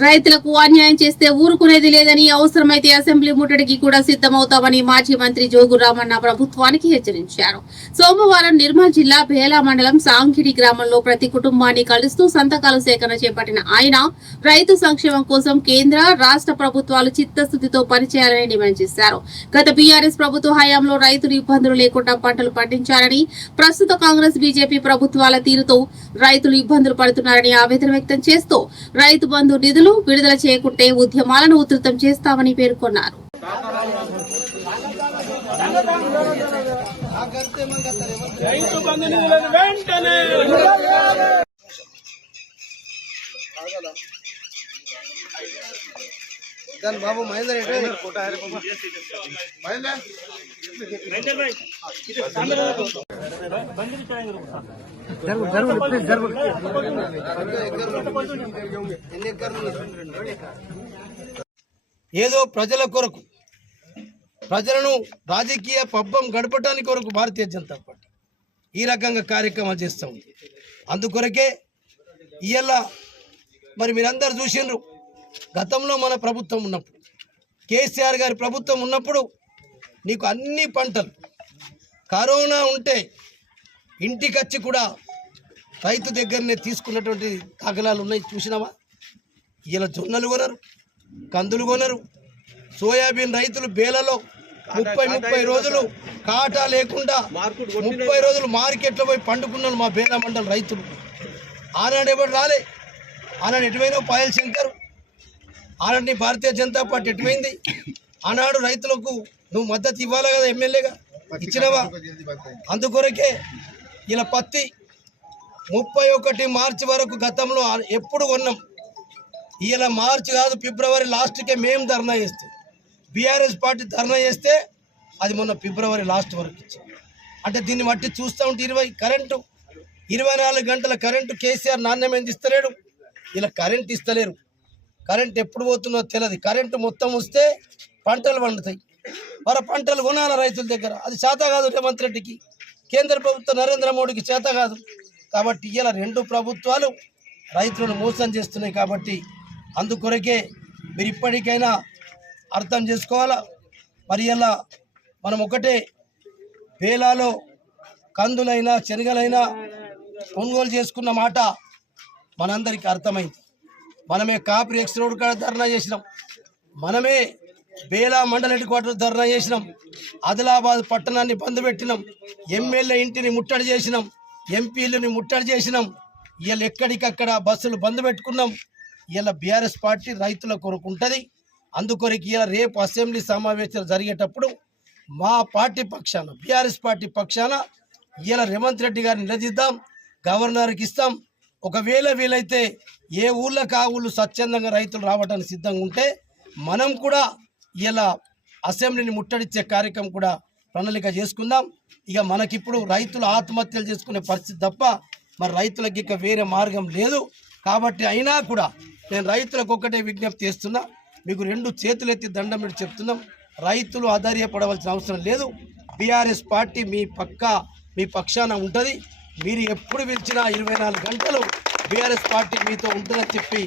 రైతులకు అన్యాయం చేస్తే ఊరుకునేది లేదని, అవసరమైతే అసెంబ్లీ ముట్టడికి కూడా సిద్ధమవుతామని మాజీ మంత్రి జోగు రామన్న ప్రభుత్వానికి హెచ్చరించారు. సోమవారం నిర్మల్ జిల్లా బేలా మండలం సాంగిడి గ్రామంలో ప్రతి కుటుంబాన్ని కలుస్తూ సంతకాల సేకరణ చేపట్టిన ఆయన రైతు సంక్షేమం కోసం కేంద్ర రాష్ట్ర ప్రభుత్వాలు చిత్తశుద్ధితో పనిచేయాలని డిమాండ్ చేశారు. గత బీఆర్ఎస్ ప్రభుత్వ హయాంలో రైతులు ఇబ్బందులు లేకుండా పంటలు పండించారని, ప్రస్తుత కాంగ్రెస్ బీజేపీ ప్రభుత్వాల తీరుతో రైతులు ఇబ్బందులు పడుతున్నారని ఆవేదన వ్యక్తం చేస్తూ రైతు బంధు నిధులు విడుదల చేయకుంటే ఉద్యమాలను ఉధృతం చేస్తామని పేర్కొన్నారు. బాబు మహేందర్ ఏదో ప్రజల కొరకు, ప్రజలను రాజకీయ పబ్బం గడపడానికి కొరకు భారతీయ జనతా పార్టీ ఈ రకంగా కార్యక్రమాలు చేస్తూ ఉంది. అందుకొరకే ఇవాళ మరి మీరందరూ చూసిండ్రు, గతంలో మన ప్రభుత్వం ఉన్నప్పుడు, కేసీఆర్ గారి ప్రభుత్వం ఉన్నప్పుడు నీకు అన్ని పంటలు కరోనా ఉంటే ఇంటికి వచ్చి కూడా రైతు దగ్గరనే తీసుకున్నటువంటి దాఖలాలు ఉన్నాయి. చూసినావా? ఇలా జొన్నలు కొనరు, కందులు కొనరు, సోయాబీన్ రైతులు బేలలో 30 రోజులు కాటా లేకుండా 30 రోజులు మార్కెట్లో పోయి పండుకున్నారు మా బేలా మండలం రైతులు. ఆనాడు ఎవరు రాలే, ఆనాడు ఎటువైనా పాయల్ శంకర్, ఆనాడు నీ భారతీయ జనతా పార్టీ ఎటువైంది? ఆనాడు రైతులకు నువ్వు మద్దతు ఇవ్వాలి కదా, ఎమ్మెల్యేగా ఇచ్చినవా? అందుకొరకే ఇలా పత్తి 31 మార్చి వరకు గతంలో ఎప్పుడు కొన్నాం. ఇలా మార్చి కాదు, ఫిబ్రవరి లాస్ట్కే మేము ధర్నా చేస్తే, బీఆర్ఎస్ పార్టీ ధర్నా చేస్తే అది మొన్న ఫిబ్రవరి లాస్ట్ వరకు ఇచ్చింది. అంటే దీన్ని బట్టి చూస్తూ ఉంటే 24 గంటల కరెంటు కేసీఆర్ నాణ్యమైన ఇస్తలేడు. ఇలా కరెంట్ ఇస్తలేరు. కరెంట్ ఎప్పుడు పోతుందో తెలియదు. కరెంటు మొత్తం వస్తే పంటలు పండుతాయి. మరి పంటలు కొనాలి రైతుల దగ్గర. అది చేత కాదు రేవంత్ రెడ్డికి, కేంద్ర ప్రభుత్వం నరేంద్ర మోడీకి చేత కాదు. కాబట్టి ఇలా 2 ప్రభుత్వాలు రైతులను మోసం చేస్తున్నాయి. కాబట్టి అందుకొరకే మీరు ఇప్పటికైనా అర్థం చేసుకోవాలా. మరి ఇలా మనం ఒకటే, బేలాలో కందులైనా శనగలైనా కొనుగోలు చేసుకున్న మాట మనందరికీ అర్థమైంది. మనమే కాపురి ఎక్స్ రోడ్ కాడ ధర్నా చేసినాం, మనమే బేలా మండల హెడ్ క్వార్టర్ ధర్నా చేసినాం, ఆదిలాబాద్ పట్టణాన్ని బంద్ పెట్టినాం, ఎమ్మెల్యే ఇంటిని ముట్టడి చేసినాం, ఎంపీలని ముట్టడి చేసినాం. ఇలా ఎక్కడికక్కడ బస్సులు బంద్ పెట్టుకున్నాం. ఇలా బీఆర్ఎస్ పార్టీ రైతుల కొరకు ఉంటుంది. అందుకొరకు ఇలా రేపు అసెంబ్లీ సమావేశాలు జరిగేటప్పుడు మా పార్టీ పక్షాన, బీఆర్ఎస్ పార్టీ పక్షాన ఇలా రేవంత్ రెడ్డి గారిని నిలదీద్దాం, గవర్నర్కి ఇస్తాం. ఒకవేళ వీలైతే ఏ ఊళ్ళకి ఆ ఊళ్ళు స్వచ్ఛందంగా రైతులు రావడానికి సిద్ధంగా ఉంటే మనం కూడా ఇలా అసెంబ్లీని ముట్టడిచ్చే కార్యక్రమం కూడా ప్రణాళిక చేసుకుందాం. ఇక మనకిప్పుడు రైతులు ఆత్మహత్యలు చేసుకునే పరిస్థితి తప్ప మరి రైతులకి ఇక వేరే మార్గం లేదు. కాబట్టి అయినా కూడా నేను రైతులకు ఒక్కటే విజ్ఞప్తి చేస్తున్నా, మీకు 2 చేతులు ఎత్తి దండం పెట్టి చెప్తున్నాం, రైతులు ఆధార్యపడవలసిన అవసరం లేదు. బీఆర్ఎస్ పార్టీ మీ పక్షాన ఉంటుంది. మీరు ఎప్పుడు పిలిచినా 24 గంటలు బీఆర్ఎస్ పార్టీ మీతో ఉంటుందని చెప్పి